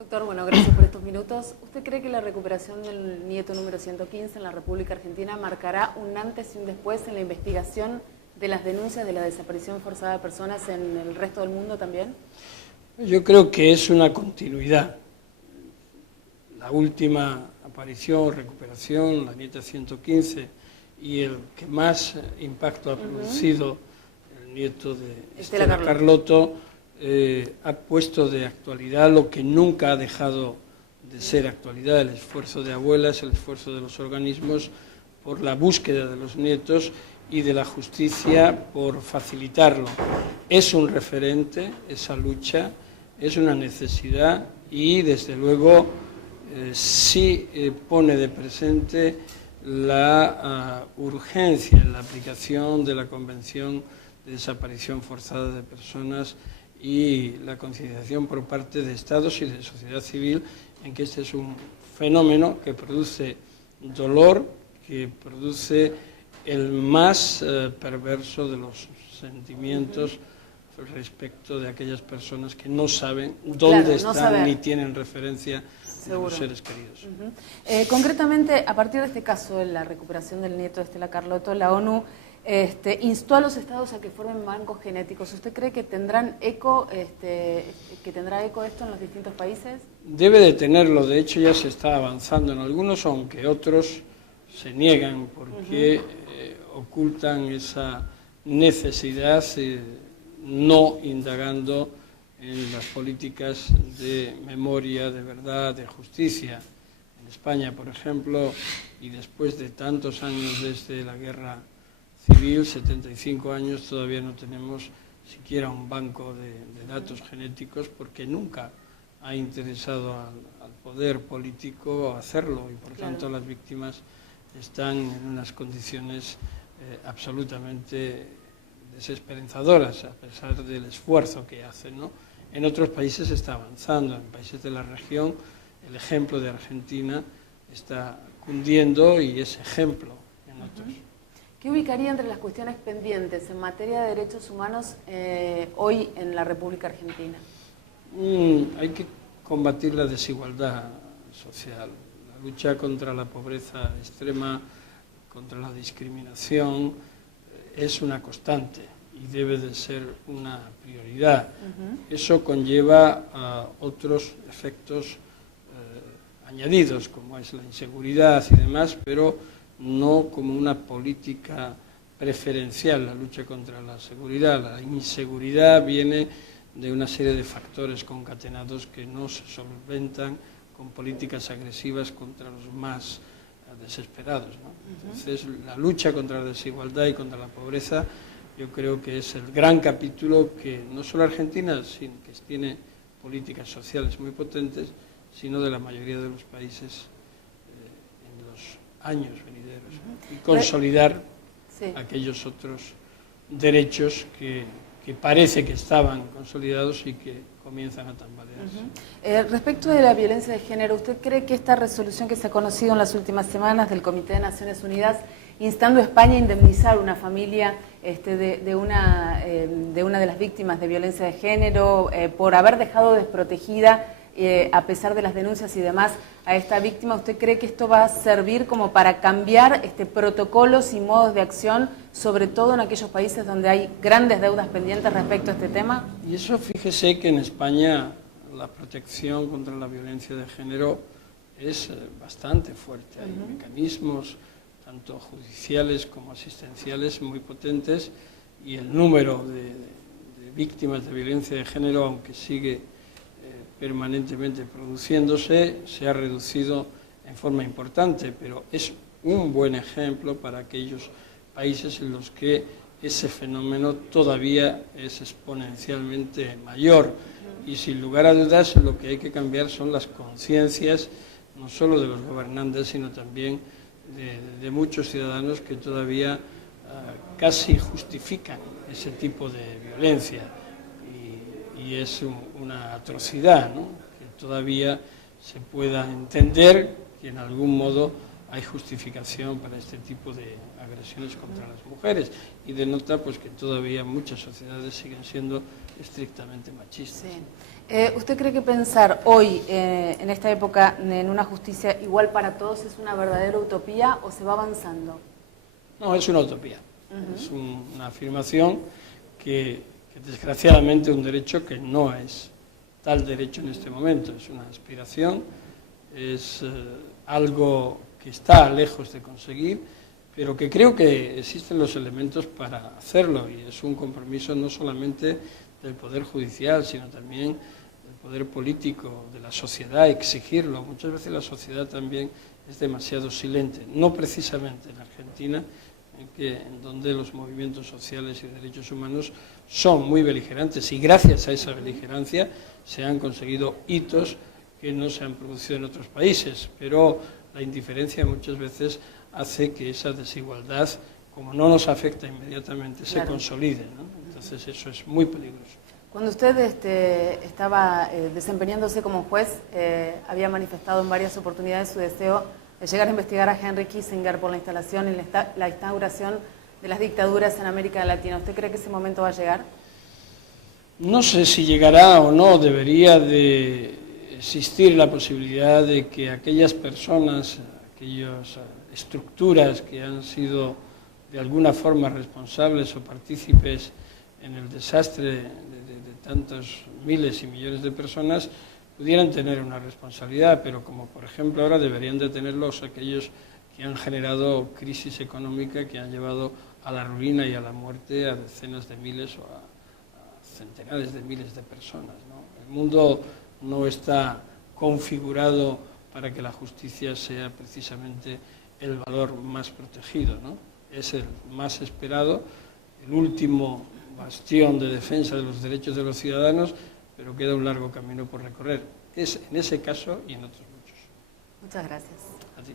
Doctor, bueno, gracias por estos minutos. ¿Usted cree que la recuperación del nieto número 115 en la República Argentina marcará un antes y un después en la investigación de las denuncias de la desaparición forzada de personas en el resto del mundo también? Yo creo que es una continuidad. La última aparición, recuperación, la nieta 115, y el que más impacto ha producido, el nieto de Estela Carlotto, ha puesto de actualidad lo que nunca ha dejado de ser actualidad: el esfuerzo de abuelas, el esfuerzo de los organismos por la búsqueda de los nietos y de la justicia por facilitarlo. Es un referente esa lucha, es una necesidad y desde luego sí pone de presente la urgencia en la aplicación de la Convención de Desaparición Forzada de Personas y la concienciación por parte de Estados y de sociedad civil en que este es un fenómeno que produce dolor, que produce el más perverso de los sentimientos respecto de aquellas personas que no saben dónde están ni tienen referencia de los seres queridos. Concretamente, a partir de este caso de la recuperación del nieto de Estela Carlotto, la ONU instó a los estados a que formen bancos genéticos. ¿Usted cree que tendrá eco esto en los distintos países? Debe de tenerlo. De hecho, ya se está avanzando en algunos, aunque otros se niegan porque ocultan esa necesidad, no indagando en las políticas de memoria, de verdad, de justicia. En España, por ejemplo, y después de tantos años desde la guerra civil, 75 años, todavía no tenemos siquiera un banco de datos genéticos porque nunca ha interesado al poder político hacerlo y por tanto las víctimas están en unas condiciones absolutamente desesperanzadoras a pesar del esfuerzo que hacen, ¿no? En otros países está avanzando, en países de la región el ejemplo de Argentina está cundiendo y es ejemplo en otros. ¿Qué ubicaría entre las cuestiones pendientes en materia de derechos humanos hoy en la República Argentina? Hay que combatir la desigualdad social, la lucha contra la pobreza extrema, contra la discriminación, es una constante y debe de ser una prioridad. Eso conlleva otros efectos añadidos, como es la inseguridad y demás, pero no como una política preferencial la lucha contra la seguridad. La inseguridad viene de una serie de factores concatenados que no se solventan con políticas agresivas contra los más desesperados, ¿no? Entonces, la lucha contra la desigualdad y contra la pobreza yo creo que es el gran capítulo que no solo Argentina, sino que tiene políticas sociales muy potentes, sino de la mayoría de los países en los años venideros, ¿no? Y consolidar aquellos otros derechos que parece que estaban consolidados y que comienzan a tambalearse. Respecto de la violencia de género, ¿usted cree que esta resolución que se ha conocido en las últimas semanas del Comité de Naciones Unidas instando a España a indemnizar una familia de una de las víctimas de violencia de género por haber dejado desprotegida a pesar de las denuncias y demás a esta víctima? ¿Usted cree que esto va a servir como para cambiar protocolos y modos de acción, sobre todo en aquellos países donde hay grandes deudas pendientes respecto a este tema? Y eso, fíjese que en España la protección contra la violencia de género es bastante fuerte. Hay mecanismos, tanto judiciales como asistenciales, muy potentes, y el número de víctimas de violencia de género, aunque sigue permanentemente produciéndose, se ha reducido en forma importante, pero es un buen ejemplo para aquellos países en los que ese fenómeno todavía es exponencialmente mayor. Y sin lugar a dudas lo que hay que cambiar son las conciencias, no solo de los gobernantes, sino también de muchos ciudadanos que todavía casi justifican ese tipo de violencia. Y es una atrocidad, ¿no? Que todavía se pueda entender que en algún modo hay justificación para este tipo de agresiones contra las mujeres, y denota pues que todavía muchas sociedades siguen siendo estrictamente machistas. Sí. ¿Usted cree que pensar hoy, en esta época, en una justicia igual para todos es una verdadera utopía o se va avanzando? No, es una utopía. Es una afirmación que desgraciadamente un derecho que no es tal derecho en este momento, es una aspiración, es algo que está lejos de conseguir, pero que creo que existen los elementos para hacerlo, y es un compromiso no solamente del Poder Judicial, sino también del Poder Político, de la sociedad, exigirlo. Muchas veces la sociedad también es demasiado silente, no precisamente en Argentina, en donde los movimientos sociales y de derechos humanos son muy beligerantes, y gracias a esa beligerancia se han conseguido hitos que no se han producido en otros países, pero la indiferencia muchas veces hace que esa desigualdad, como no nos afecta inmediatamente, se consolide, ¿no? Entonces eso es muy peligroso. Cuando usted estaba desempeñándose como juez, había manifestado en varias oportunidades su deseo de llegar a investigar a Henry Kissinger por la instalación y la instauración de las dictaduras en América Latina. ¿Usted cree que ese momento va a llegar? No sé si llegará o no. Debería de existir la posibilidad de que aquellas personas, aquellas estructuras que han sido de alguna forma responsables o partícipes en el desastre de tantos miles y millones de personas, pudieran tener una responsabilidad, pero como por ejemplo ahora deberían de tenerlos aquellos que han generado crisis económica, que han llevado a la ruina y a la muerte a decenas de miles o a centenares de miles de personas, ¿no? El mundo no está configurado para que la justicia sea precisamente el valor más protegido, ¿no? Es el más esperado, el último bastión de defensa de los derechos de los ciudadanos, pero queda un largo camino por recorrer. Es en ese caso y en otros muchos. Muchas gracias. A ti.